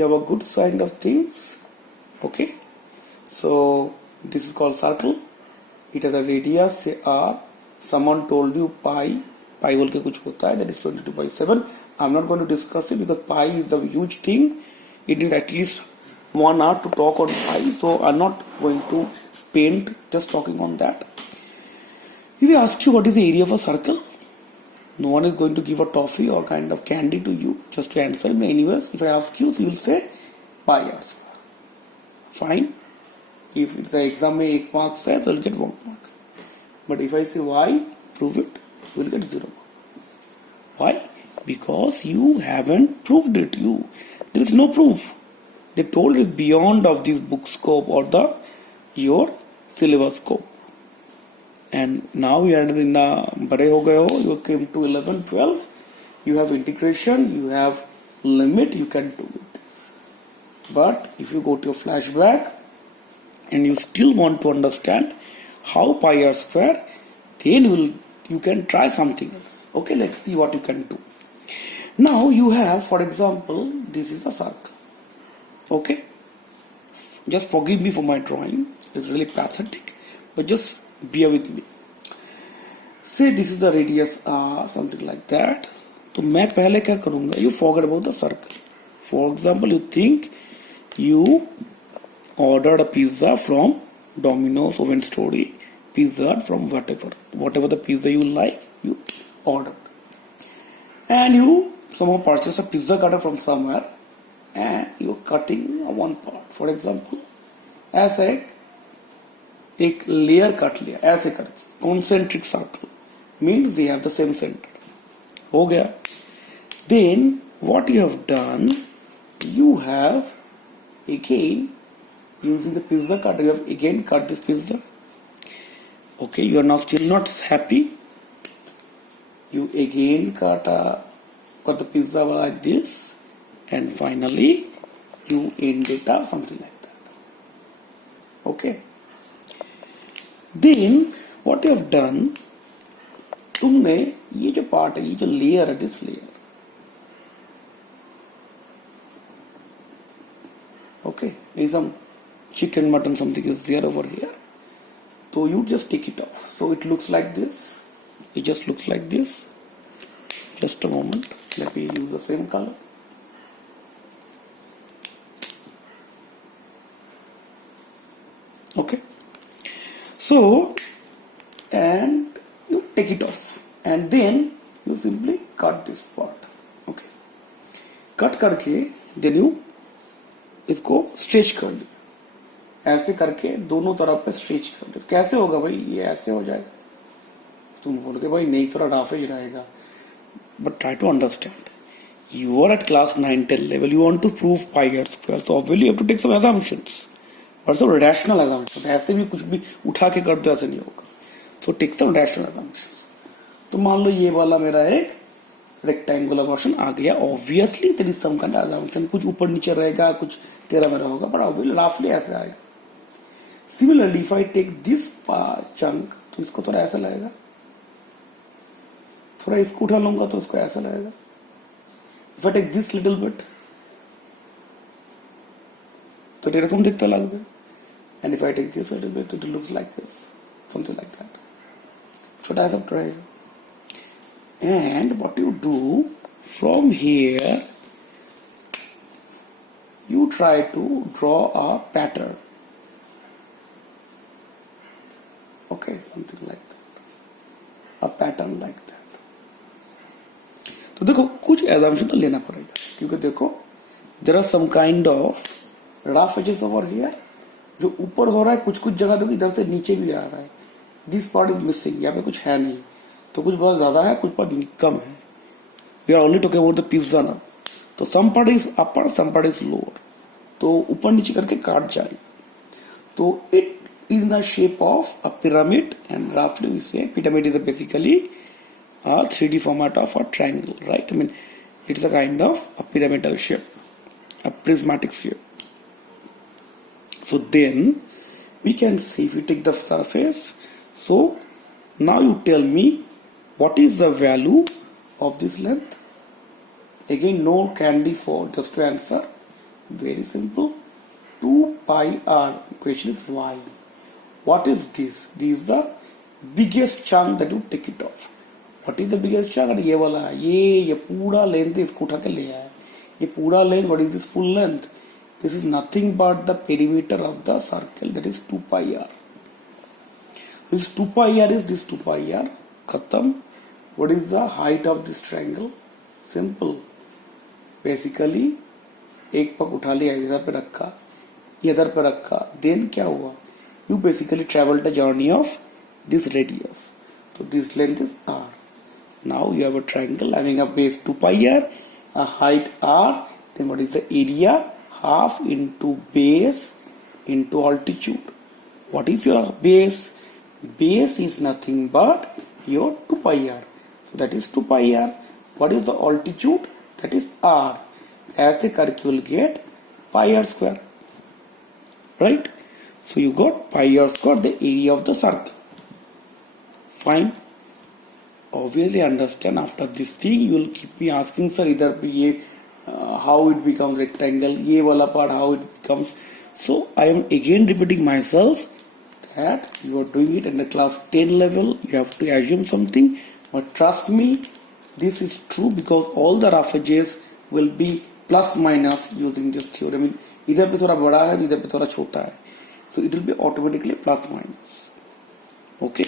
you have a good kind of things. Okay, so this is called circle. It has a radius say r. Someone told you pi बोल के कुछ होता है, that is 22/7. I'm not going to discuss it because pi is the huge thing. It is at least 1 hour to talk on pi, so I'm not going to spend just talking on that. If I ask you what is the area of a circle, no one is going to give a toffee or kind of candy to you just to answer me. Anyways, if I ask you, so you will say pi r square. Fine. If the exam में 1 mark है, so you will get 1 mark. But if I say why, prove it, you will get 0 mark. Why? Because you haven't proved it. There is no proof. They told it beyond of this book scope or your syllabus scope. And now you are in the बड़े हो गए हो, you came to 11, 12, you have integration, you have limit, you can do with this. But if you go to your flashback and you still want to understand how pi r square, then you can try something else. Okay, let's see what you can do. Now you have, for example, this is a circle. Okay, just forgive me for my drawing, it's really pathetic, but just bear with me. Say this is the radius r, something like that. तो मैं पहले क्या करूंगा? You forget about the circle. For example, you think you ordered a pizza from Domino's, Oven Story, pizza from whatever the pizza you like, you ordered, and you somehow purchase a pizza cutter from somewhere, and you are cutting one part. For example, ऐसे एक layer काट लिया ऐसे करके, concentric circle means they have the same center. हो गया. Then what you have done, you have again using the pizza cutter, you have again cut this pizza. Okay, you are now still not happy. You again cut the pizza like this, and finally you end it up something like that. Okay. Then what you have done, तुमने ये जो part है, ये जो layer है, this layer, okay, is some chicken, mutton, something is there over here. So you just take it off. So it looks like this. It just looks like this. Just a moment. Let me use the same color. Okay. So, and you take it off. And then you simply cut this part. Okay. Cut करके then you इसको stretch कर दिया. ऐसे करके दोनों तरफ पे stretch कर दो. कैसे होगा भाई? ये ऐसे हो जाएगा. तुम बोलोगे भाई नहीं, थोड़ा राफेज रहेगा. But try to understand. You are at class 9, 10 level. You want to prove pi r square. So obviously you have to take some assumptions. But some rational assumptions. ऐसे भी कुछ भी उठा के कर दो, ऐसे नहीं होगा. So take some rational assumptions. तो मान लो ये वाला मेरा एक रेक्टेंगुलर पोर्शन आ गया. Obviously there is some kind of assumption. कुछ ऊपर नीचे रहेगा, कुछ तेरा मेरा होगा. But obviously roughly ऐसे आएगा. Similarly, if I take this chunk, तो इसको थोड़ा ऐसा लगेगा. थोड़ा इसको उठा लूंगा तो इसको ऐसा लगेगा. If I take this little bit, तो एरकम दिखता लगेगा. And if I take this little bit, it looks like this, something like that. छोटा ऐसा रहेगा. And what you do from here, you try to draw a pattern. Okay, something like that. A pattern like that. तो देखो कुछ assumption तो लेना पड़ेगा, क्योंकि देखो there are some kind of rough edges over here. जो ऊपर हो रहा है, कुछ कुछ जगह देखो इधर से नीचे भी आ रहा है. This part is missing. यहाँ पे कुछ है नहीं, तो कुछ बहुत ज्यादा है, कुछ बहुत कम है. We are only talking about the pizza now. तो some part is upper, some part is lower. तो ऊपर नीचे करके काट जाएगा. तो it is in the shape of a pyramid, and roughly we say pyramid is basically a 3D format of a triangle, right? I mean, it's a kind of a pyramidal shape, a prismatic shape. So then we can see, if we take the surface, so now you tell me what is the value of this length. Again, no candy for just to answer. Very simple. 2 pi r. Question is why? What is this? This is the biggest chunk that you take it off. What is the biggest chunk? ये वाला है. ये पूरा length इसको उठा के ले आया. ये पूरा length. What is this full length? This is nothing but the perimeter of the circle, that is 2 pi r. This 2 pi r is this 2 pi r. Khatam. What is the height of this triangle? Simple. Basically एक पग उठा लिया, इधर पे रखा, इधर पे रखा, then क्या हुआ? You basically traveled the journey of this radius. So this length is r. Now you have a triangle having a base 2 pi r, a height r, then what is the area? Half into base into altitude. What is your base? Base is nothing but your 2 pi r. So that is 2 pi r. What is the altitude? That is r. ऐसे करके you will get pi r square. Right? So you got pi r square, the area of the circle. Fine. Obviously understand after this thing you will keep me asking, sir, इधर पे ये how it becomes rectangle, ये वाला part how it becomes. So I am again repeating myself that you are doing it in the class 10 level. You have to assume something, but trust me, this is true because all the rough edges will be plus minus using this theorem. इधर पे थोड़ा बड़ा है, इधर पे थोड़ा छोटा है, so it will be automatically plus minus. Okay.